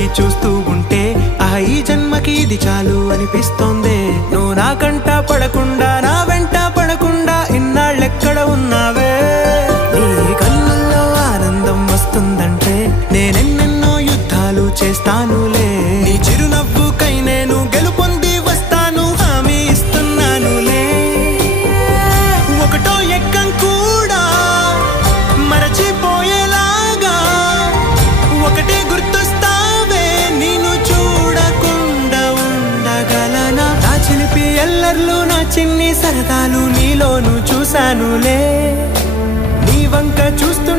చూసి చూస్తూ ఉంటే ఈ జన్మకి ఇది చాలు అనిపిస్తోంది. నువ్వు నా కంట పడకుండా నా వెంట పడకుండా ఇన్నాళ్ళెక్కడ ఉన్నావే? నీ కళ్ళల్లో ఆనందం వస్తుందంటే నేనెన్నెన్నో యుద్ధాలు చేస్తానులే. నీ చిరునవ్వుకై నేను గెలుపొంది వస్తాను, హామీ ఇస్తున్నానులే. ఒకటో ఎక్కం కూడా మరచిపోయేలాగా ఒకటే గుర్తొస్తావే, నేను చూడకుండా ఉండగలనా? నా చిలిపి ఎల్లర్లు నా చిన్ని సరదాలు నీలోను చూశానులే. నీ వంక చూస్తూ